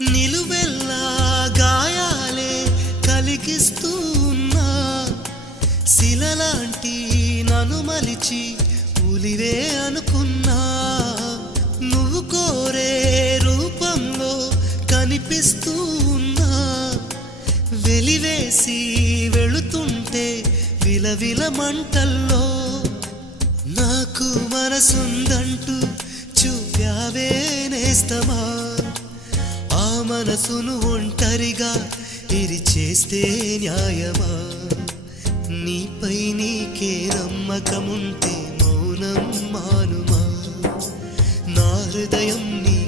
నిలువెల్లా గాయాలే కలిగిస్తూ ఉన్నా, శిలలాంటి నన్ను మలిచి ఉలివే అనుకున్నా. నువ్వు కోరే రూపంలో కనిపిస్తూ ఉన్నా, వెలివేసి వెళుతుంటే విలవిల మంటల్లో. నాకు మనసుందంటూ చూప్యావే నేస్తమా, ఆ మనసును ఒంటరిగా ఇరిచేస్తే న్యాయమా? నీపై నీకే నమ్మకముంటే మౌనం మానుమా, నా హృదయం నీ